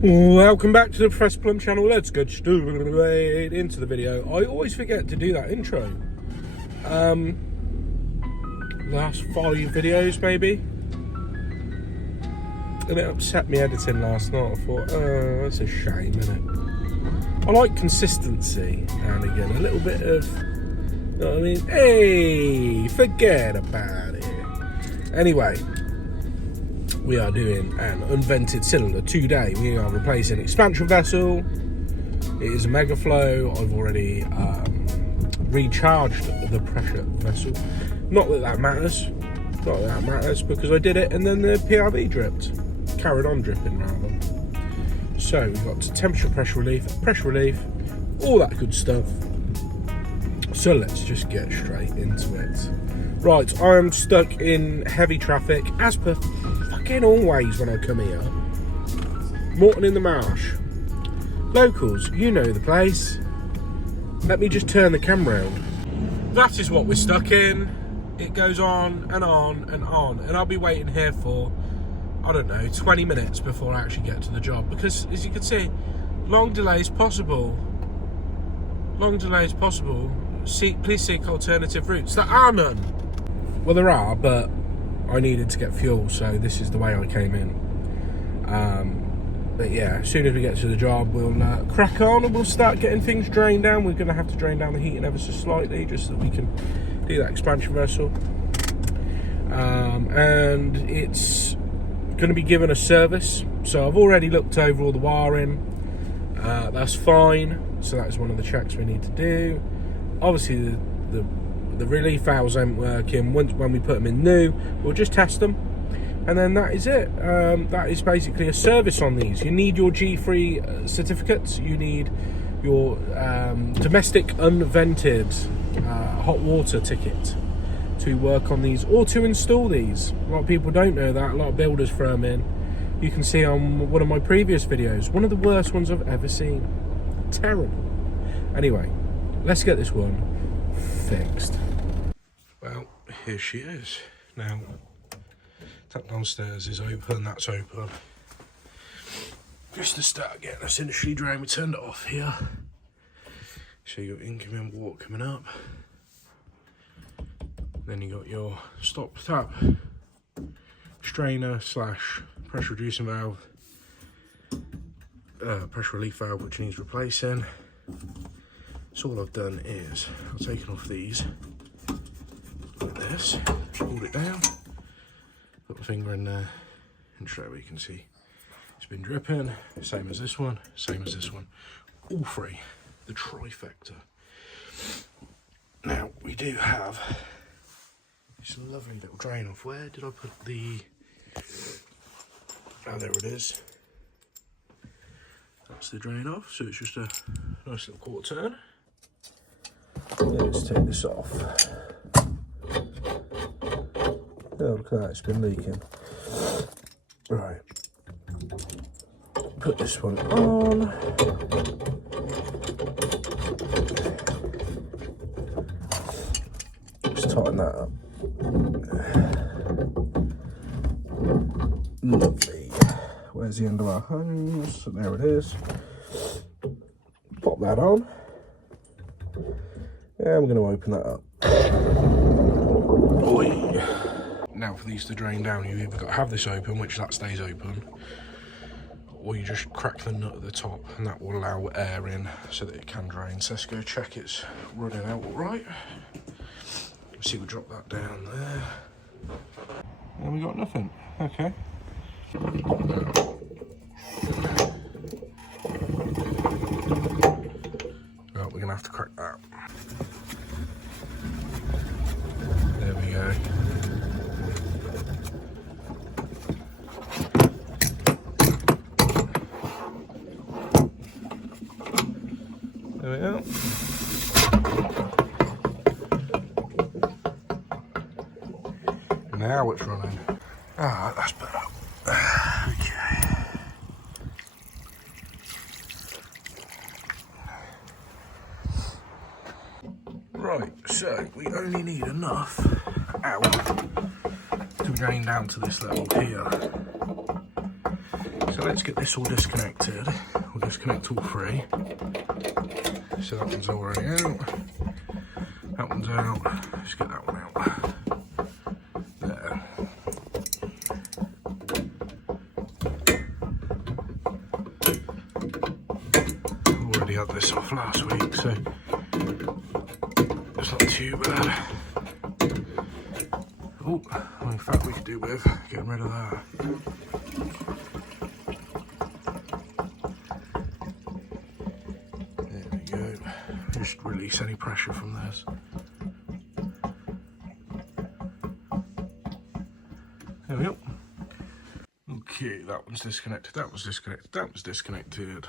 Welcome back to the Press Plum channel. Let's get straight into the video. I always forget to do that intro. Last 5 videos maybe, and it upset me editing last night. I thought, oh, that's a shame, isn't it? I like consistency and again a little bit of, you know what I mean? Hey, forget about it. Anyway, we are doing an unvented cylinder today. We are replacing expansion vessel. It is a MEGAFLOW. I've already recharged the pressure vessel. Not that that matters. Not that that matters because I did it and then the PRV dripped. Carried on dripping rather. So we've got temperature, pressure relief, all that good stuff. So let's just get straight into it. Right, I am stuck in heavy traffic as per fucking always when I come here. Morton in the Marsh. Locals, you know the place. Let me just turn the camera around. That is what we're stuck in. It goes on and on and on, and I'll be waiting here for, I don't know, 20 minutes before I actually get to the job, because as you can see, long delays possible. Long delays possible. Please seek alternative routes. There are none. Well, there are, but I needed to get fuel, so this is the way I came in. But yeah, as soon as we get to the job, we'll crack on and we'll start getting things drained down. We're going to have to drain down the heating ever so slightly, just so that we can do that expansion vessel. And it's going to be given a service. So I've already looked over all the wiring. That's fine. So that's one of the checks we need to do. Obviously, the relief valves aren't working. When we put them in new, we'll just test them. And then that is it. That is basically a service on these. You need your G3 certificates. You need your domestic unvented hot water ticket to work on these or to install these. A lot of people don't know that. A lot of builders throw them in. You can see on one of my previous videos, one of the worst ones I've ever seen. Terrible. Anyway, let's get this one fixed. Well, here she is. Now, that downstairs is open, that's open. Just to start getting us initially drained, we turned it off here. So you got incoming water coming up. Then you got your stop tap, strainer slash pressure reducing valve, pressure relief valve which needs replacing. So all I've done is I've taken off these like this, pulled it down, put my finger in there, and straight away you can see it's been dripping. Same as this one, same as this one. All three, the trifecta. Now we do have this lovely little drain off. Where did I put the? Oh, there it is. That's the drain off. So it's just a nice little quarter turn. Let's take this off. Oh, look at that, it's been leaking. Right. Put this one on. Just tighten that up. Lovely. Where's the end of our hose? There it is. Pop that on. And we're going to open that up. Oi. Now for these to drain down, you either got to have this open, which that stays open, or you just crack the nut at the top and that will allow air in so that it can drain. So let's go check it's running out all right. See, we drop that down there. And we got nothing. Okay. Well, we're going to have to crack that. There we go. There we go. Now it's running. Ah, that's better. Okay. Right, so we only need enough out to drain down to this level here. So So let's get this all disconnected. We'll disconnect all three. So that one's already out. That one's out. Let's get that one out. There. Already had this off last week, so it's not too bad. Oh, well, in fact we could do with getting rid of that. There we go. Just release any pressure from this. There we go. Okay, that one's disconnected, that was disconnected, that was disconnected.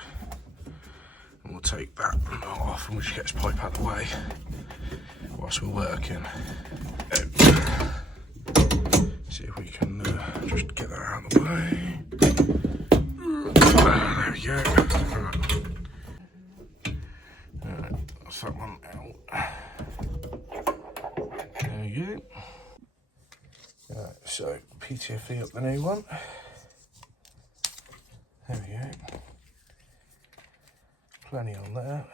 And we'll take that off and we'll just get this pipe out of the way whilst we're working. See if we can just get that out of the way. There we go. Alright, that's that one out. There we go. Right, so PTFE up the new one. There we go. Plenty on there.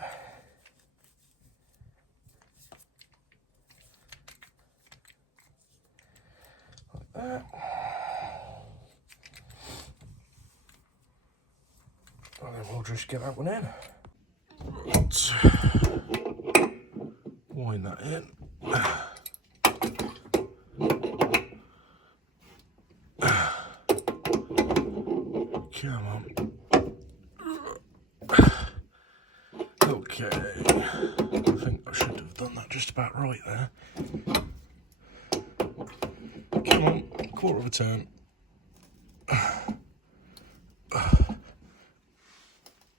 Like that. And then we'll just get that one in. Let's wind that in. Come on. Okay. I think I should have done that just about right there. Come on, quarter of a turn.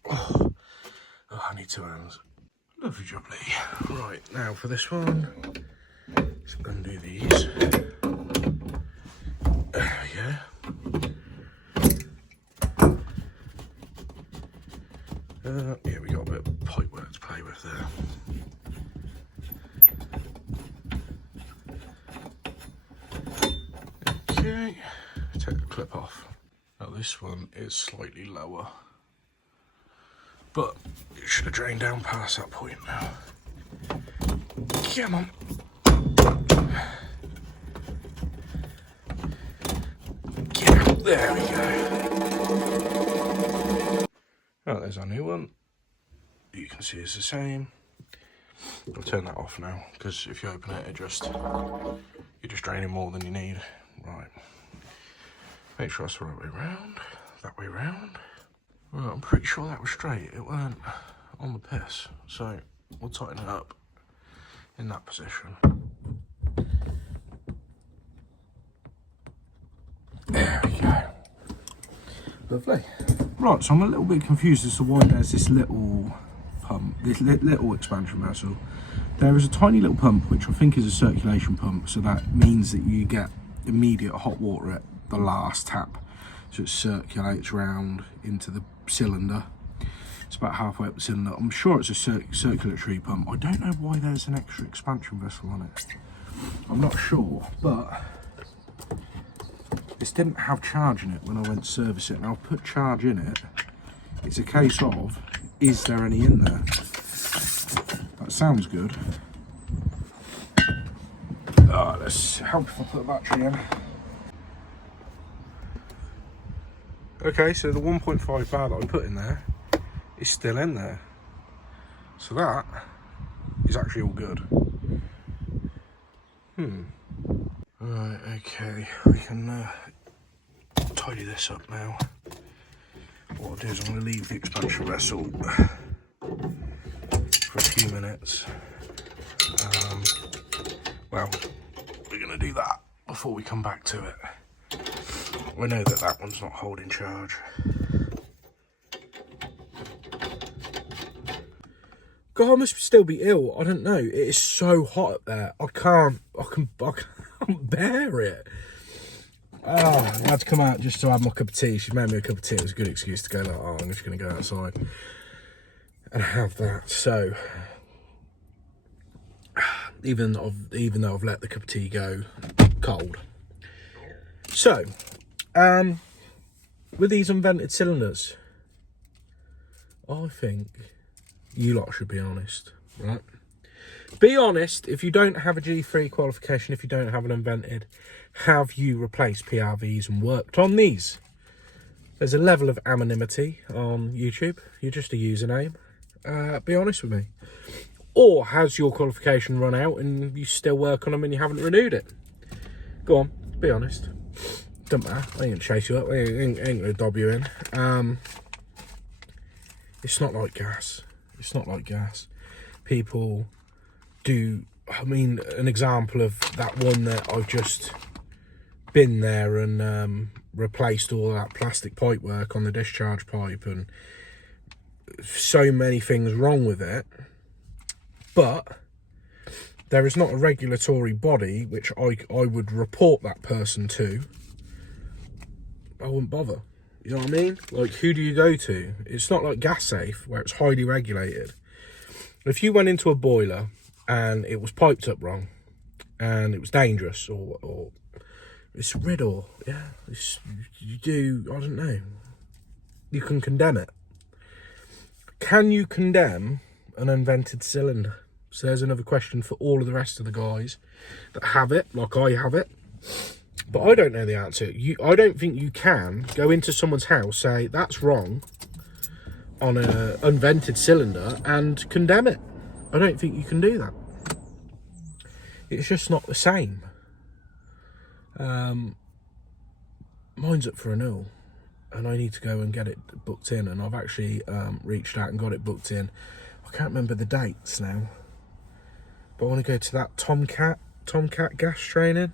Oh, I need 2 hands. Lovely jubbly. Right, now for this one, let's undo these. There we go. Yeah, we got a bit of pipe work to play with there. Okay, take the clip off. Now this one is slightly lower, but it should have drained down past that point now. Come on. There we go. Right, there's our new one. You can see it's the same. I'll turn that off now, because if you open it, you're just draining more than you need. Right. Make sure that's the right way round. That way round. Right, I'm pretty sure that was straight. It weren't on the piss. So we'll tighten it up in that position. There we go. Lovely. Right, so I'm a little bit confused as to why there's this little pump, this little expansion vessel. There is a tiny little pump, which I think is a circulation pump, so that means that you get immediate hot water at the last tap. So it circulates round into the cylinder. It's about halfway up the cylinder. I'm sure it's a circulatory pump. I don't know why there's an extra expansion vessel on it. I'm not sure, but this didn't have charge in it when I went to service it, and I'll put charge in it. It's a case of, is there any in there? That sounds good. Let's help if I put a battery in. Okay, so the 1.5 bar that I put in there is still in there. So that is actually all good. Right, okay, we can tidy this up now. What I'll do is I'm going to leave the expansion vessel for a few minutes. Well, we're going to do that before we come back to it. We know that that one's not holding charge. God, I must still be ill. I don't know. It is so hot up there. I can't bear it. Oh, I had to come out just to have my cup of tea. She made me a cup of tea. It was a good excuse to go like, oh, I'm just going to go outside and have that. So, even though I've let the cup of tea go cold. So, with these unvented cylinders, I think you lot should be honest, right? Be honest. If you don't have a G3 qualification, if you don't have an unvented, have you replaced PRVs and worked on these? There's a level of anonymity on YouTube. You're just a username. Be honest with me. Or has your qualification run out and you still work on them and you haven't renewed it? Go on, be honest. Don't matter. I ain't gonna chase you up. I ain't gonna dob you in. It's not like gas. It's not like gas. People do. I mean, an example of that one that I've just been there and replaced all that plastic pipe work on the discharge pipe, and so many things wrong with it. But there is not a regulatory body which I would report that person to. I wouldn't bother. You know what I mean? Like, who do you go to? It's not like gas safe where it's highly regulated. If you went into a boiler and it was piped up wrong and it was dangerous, or it's a riddle, yeah, you do, I don't know, you can condemn it. Can you condemn an unvented cylinder? So there's another question for all of the rest of the guys that have it, like I have it. But I don't know the answer. I don't think you can go into someone's house, say that's wrong on an unvented cylinder and condemn it. I don't think you can do that. It's just not the same. Mine's up for renewal and I need to go and get it booked in, and I've actually reached out and got it booked in. I can't remember the dates now, but I want to go to that Tomcat gas training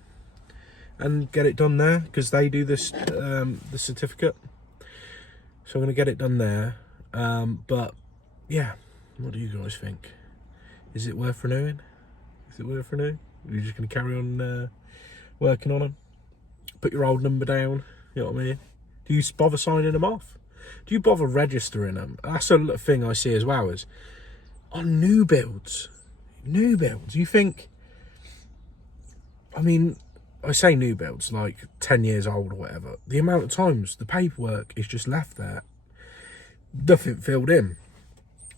and get it done there, because they do this the certificate. So I'm going to get it done there. But yeah, what do you guys think? Is it worth renewing? Is it worth renewing? Are you just going to carry on working on them? Put your old number down, you know what I mean? Do you bother signing them off? Do you bother registering them? That's a thing I see as well, is on new builds. You think, I mean, I say new builds, like 10 years old or whatever. The amount of times the paperwork is just left there, nothing filled in.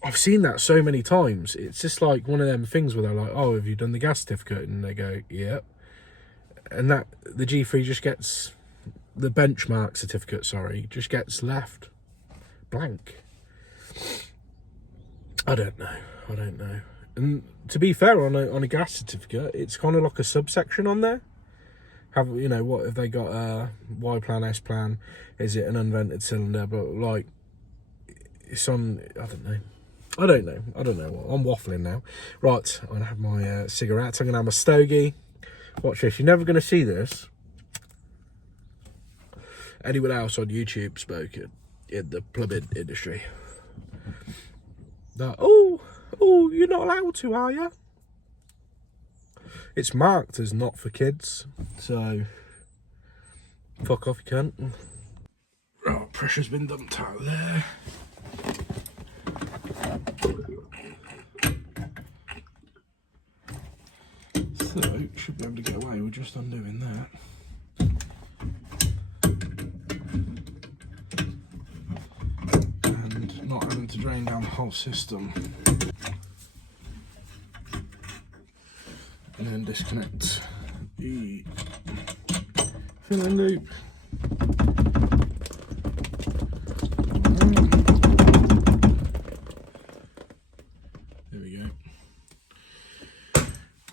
I've seen that so many times. It's just like one of them things where they're like, oh, have you done the gas certificate? And they go, yep. And that the G3 just gets, the benchmark certificate, sorry, just gets left blank. I don't know. And to be fair, on a gas certificate, it's kind of like a subsection on there. Have, you know, what have they got? Y plan, S plan? Is it an unvented cylinder? But like, it's on. I don't know. I'm waffling now. Right, I'm gonna have my cigarettes. I'm gonna have my stogie. Watch this. You're never gonna see this anyone else on YouTube spoken in the plumbing industry. That, oh, you're not allowed to, are you? It's marked as not for kids, so fuck off, you cunt. Oh, pressure's been dumped out of there. So, should be able to get away with just undoing that. And not having to drain down the whole system. And then disconnect the filling loop. There we go.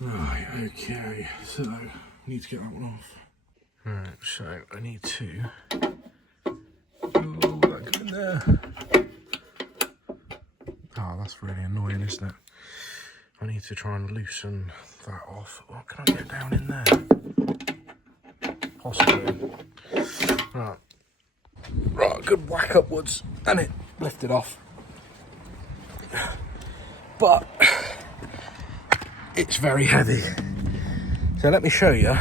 Right, okay, so I need to get that one off. Right, so I need to that go in there. Oh, that's really annoying, isn't it? I need to try and loosen that off. What can I get down in there? Possibly. Right, good whack upwards, and it lifted off. But it's very heavy. So let me show you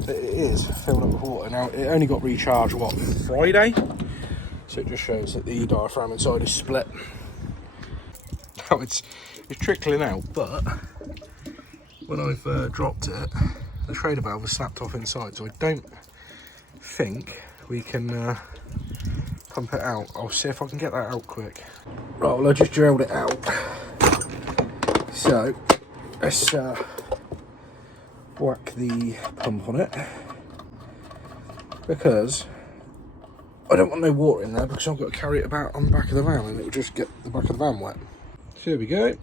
that it is filled up with water. Now, it only got recharged, what, Friday? So it just shows that the diaphragm inside is split. Now it's trickling out, but when I've dropped it, the trader valve was snapped off inside, so I don't think we can pump it out. I'll see if I can get that out quick. Right, well I just drilled it out. So let's whack the pump on it, because I don't want no water in there, because I've got to carry it about on the back of the van and it will just get the back of the van wet. So here we go. You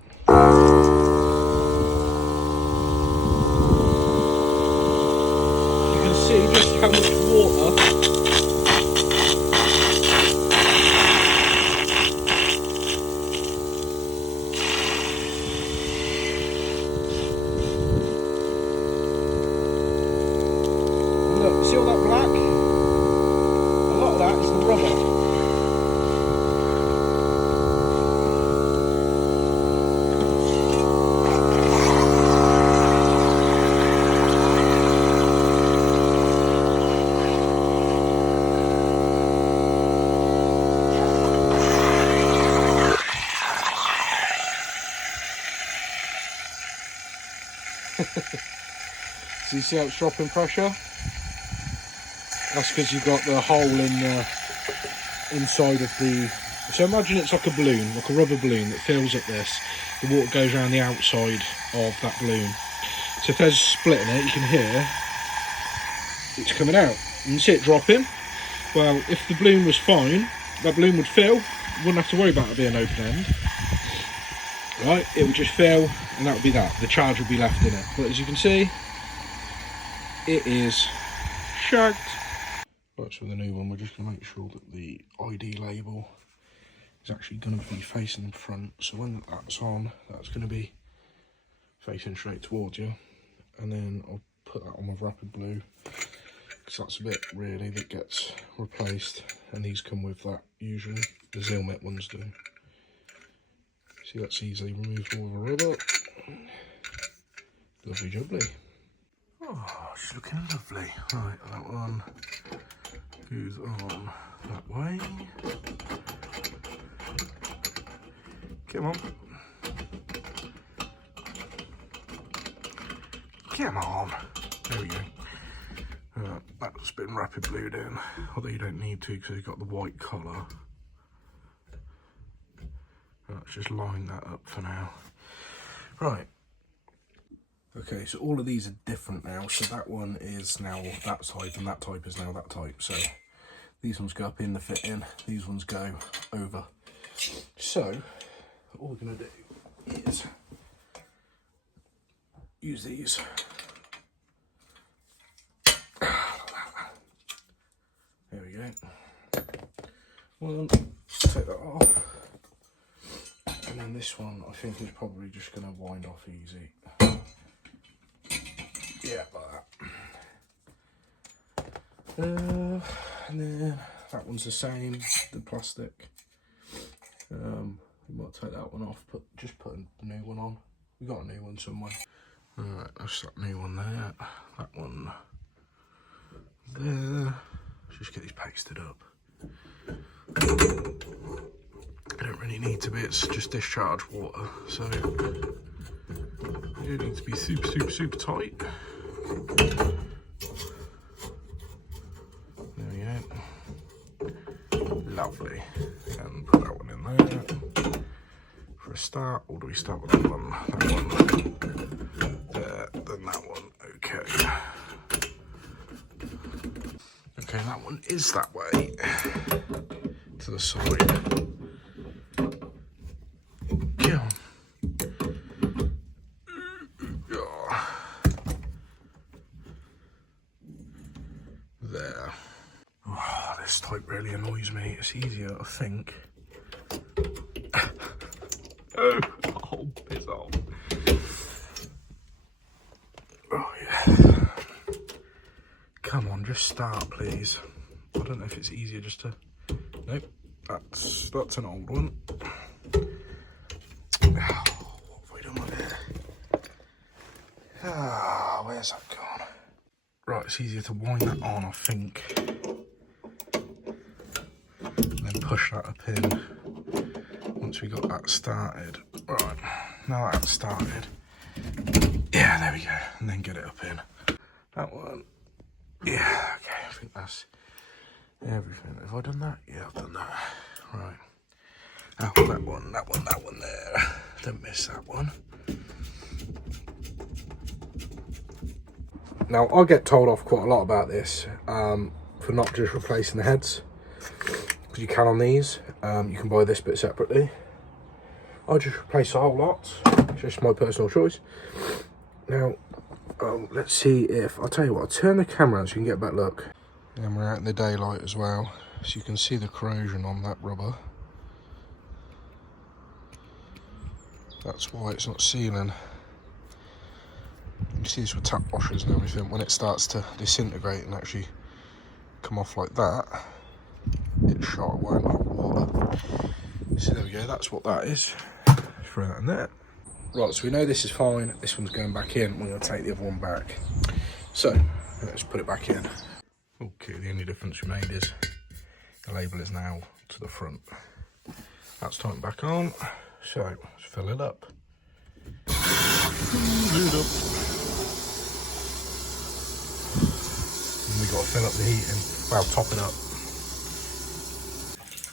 can see just how much water look, see all that black? A lot of that is the rubber. So you see how it's dropping pressure? That's because you've got the hole in the inside of the... So imagine it's like a balloon, like a rubber balloon that fills up this. The water goes around the outside of that balloon. So if there's a split in it, you can hear it's coming out. And you see it dropping. Well, if the balloon was fine, that balloon would fill. You wouldn't have to worry about it being open end. Right, it would just fill, and that would be that. The charge would be left in it. But as you can see, it is shagged. Right, so with the new one, we're just going to make sure that the ID label is actually going to be facing the front. So when that's on, that's going to be facing straight towards you. And then I'll put that on with Rapid Blue, because that's a bit really that gets replaced. And these come with that usually. The Zilmet ones do. See, that's easily removable with a rubber. Lovely jubbly. Oh, she's looking lovely. Right, that one goes on that way. Come on. Come on. There we go. That's been Rapid Blued in, although you don't need to because you've got the white collar. Let's just line that up for now. Right. Okay, so all of these are different now. So that one is now that type and that type is now that type. So these ones go up in the fitting, these ones go over. So all we're going to do is use these. There we go. One, take that off. And then this one, I think, is probably just going to wind off easy. Yeah, like that. And then that one's the same, the plastic. We might take that one off, just put a new one on. We got a new one somewhere. Alright, that's that new one there. That one there. Let's just get these pasted up. They don't really need to be, it's just discharge water, so you don't need to be super tight. There we go. Lovely. And put that one in there. For a start, or do we start with that one? That one there, then that one. Okay. Okay, that one is that way. To the side. There. Oh, this type really annoys me. It's easier, I think. Oh, piss off. Oh, yeah. Come on, just start, please. I don't know if it's easier just to... Nope, that's an old one. Oh, what have we done with it? Ah, where's that gone? Right, it's easier to wind that on, I think. And then push that up in once we got that started. Right, now that's started. Yeah, there we go. And then get it up in. That one. Yeah, okay, I think that's Everything. Have I done that? Yeah, I've done that. Right. Oh, that one there. Don't miss that one. Now, I get told off quite a lot about this for not just replacing the heads, because you can on these. You can buy this bit separately. I just replace the whole lot. It's just my personal choice. Now, let's see if, I'll tell you what, I'll turn the camera on so you can get a better look. And we're out in the daylight as well, so you can see the corrosion on that rubber. That's why it's not sealing. You see this with tap washers and everything, when it starts to disintegrate and actually come off like that, it's shot, it won't hold water. So there we go, that's what that is. Throw that in there. Right, so we know this is fine, this one's going back in, we're going to take the other one back. So, let's put it back in. Okay, the only difference we made is the label is now to the front. That's tightened back on, so let's fill it up. Fill it up. And we got to fill up the heating, well, top it up.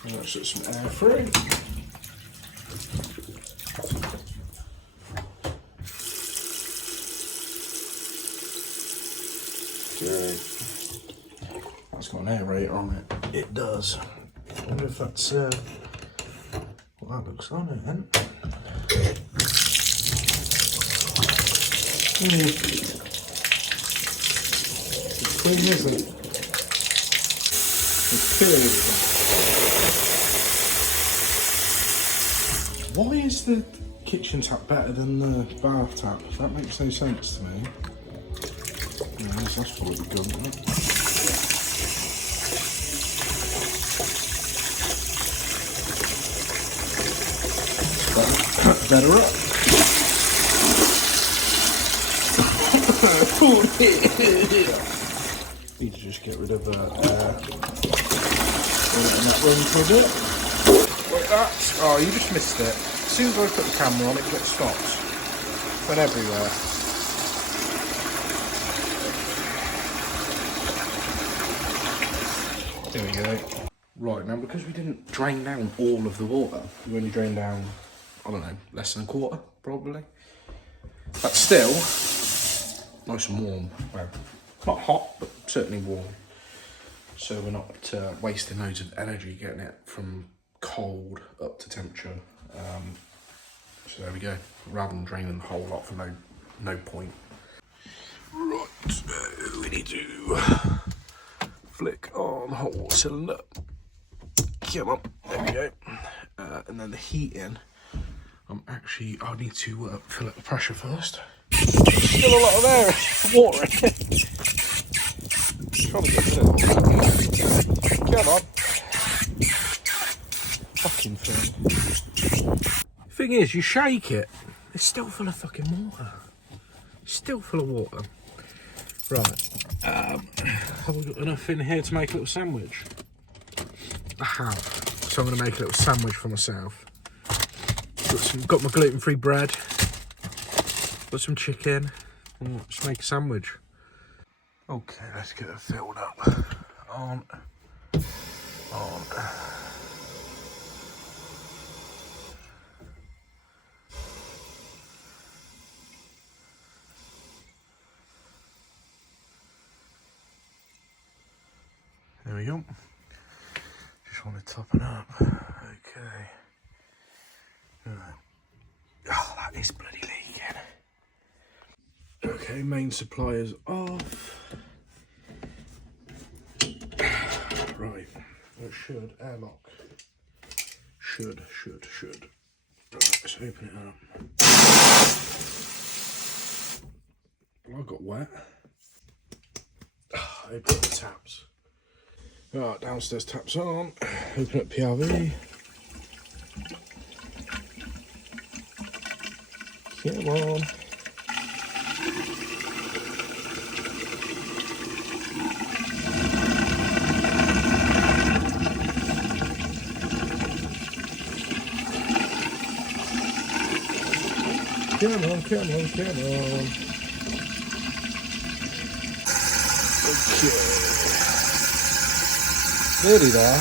And let's put some air through. Okay. That's got an aerator on it. It does. I wonder if that's what that looks on it then. It's clean, isn't it? It's clear. Why is the kitchen tap better than the bath tap? That makes no sense to me. That's probably good, isn't it? Better up. Need to just get rid of that. And that run for a bit. Like that. Oh, you just missed it. As soon as I put the camera on, it got stopped. Went everywhere. There we go. Right, now because we didn't drain down all of the water, we only drained down, I don't know, less than a quarter, probably. But still, nice and warm. Well, not hot, but certainly warm. So we're not wasting loads of energy getting it from cold up to temperature. So there we go. Rather than draining the whole lot for no point. Right, so we need to flick on the hot water cylinder. Come on, there we go. And then the heating, I need to fill up the pressure first. Still a lot of air, water in it. Trying to get rid of it. Come on. Fucking thing. Thing is, you shake it, it's still full of fucking water. It's still full of water. Right, have we got enough in here to make a little sandwich? I have, so I'm going to make a little sandwich for myself. Got my gluten-free bread, got some chicken, and just make a sandwich. Okay, let's get it filled up. On. There we go. Just want to top it up. Okay. Right. Oh, that is bloody leaking. Okay, main supplier's off. Right. It should airlock. Should. Right, let's open it up. Well, I got wet. Open up the taps. Right, downstairs taps on. Open up PRV. Come on. Come on. Okay. Nearly there.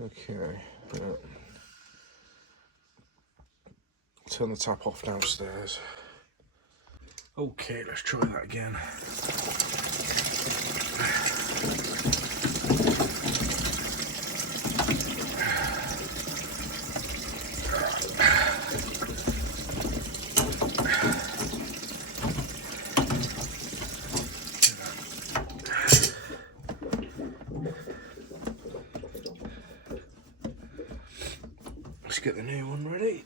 Okay, turn the tap off downstairs. Okay, let's try that again. Let's get the new one ready.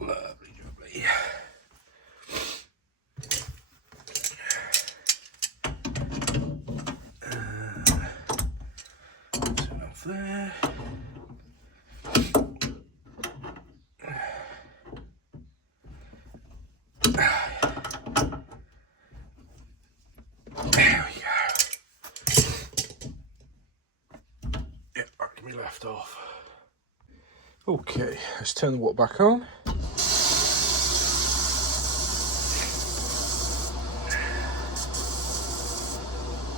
Lovely jubbly. Turn off there. Left off. Okay, let's turn the water back on.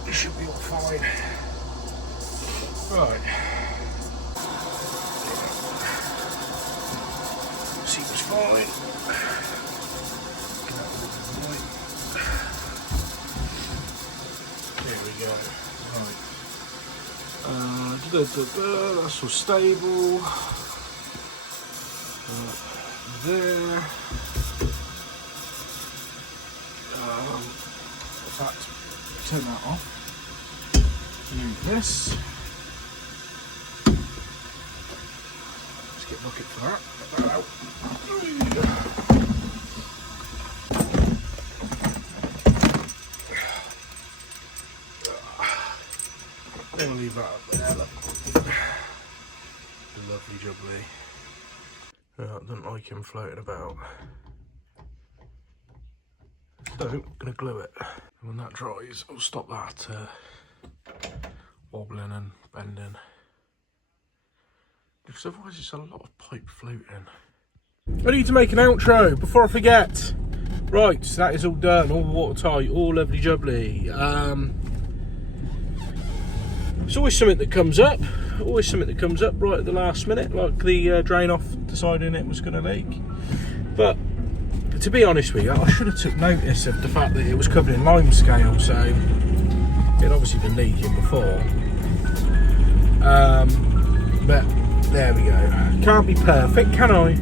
It should be all fine. Right. Seat's fine. There we go. Right. That's all stable. There. In fact, turn that off. Move this. Let's get a bucket for that. Get that out. Then leave that up there. Look. Lovely jubbly. I don't like him floating about. So I'm gonna glue it. And when that dries, I'll stop that wobbling and bending. Because otherwise it's a lot of pipe floating. I need to make an outro before I forget. Right, so that is all done, all watertight, all lovely jubbly. It's always something that comes up. Always something that comes up right at the last minute, like the drain off deciding it was going to leak. But to be honest with you, I should have took notice of the fact that it was covered in lime scale, so it had obviously been leaking before. But there we go. Can't be perfect, can I?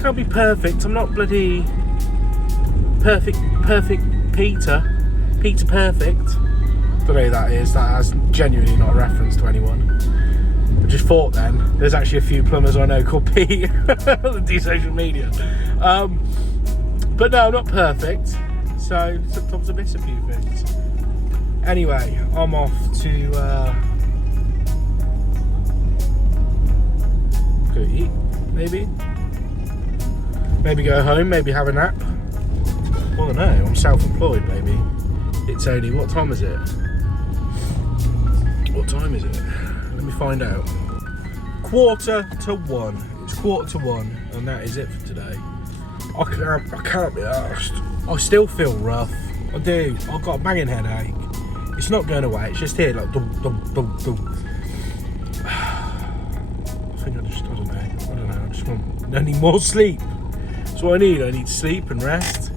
Can't be perfect. I'm not bloody perfect Peter Perfect. Don't know who that is. That has genuinely not a reference to anyone. I just thought then, there's actually a few plumbers I know called Pete that do social media. But no, I'm not perfect. So sometimes I miss a few things. Anyway, I'm off to go eat, maybe. Maybe go home, maybe have a nap. I don't know, I'm self-employed, maybe. It's only, what time is it? What time is it? Let me find out. 1:45. It's 1:45, and that is it for today. I can't be arsed. I still feel rough. I do. I've got a banging headache. It's not going away. It's just here, like dum dum dum dum. I think I don't know. I just I need more sleep. That's what I need. I need sleep and rest.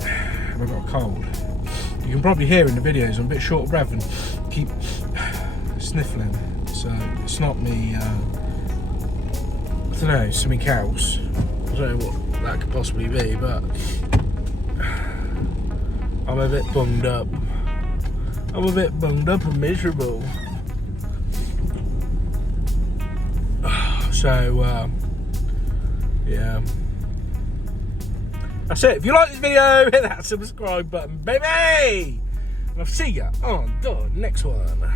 I've got a cold. You can probably hear in the videos I'm a bit short of breath and keep sniffling. So it's not me, I don't know, something else. I don't know what that could possibly be, but I'm a bit bunged up. I'm a bit bunged up and miserable. So, yeah. That's it. If you like this video, hit that subscribe button, baby! And I'll see you on the next one.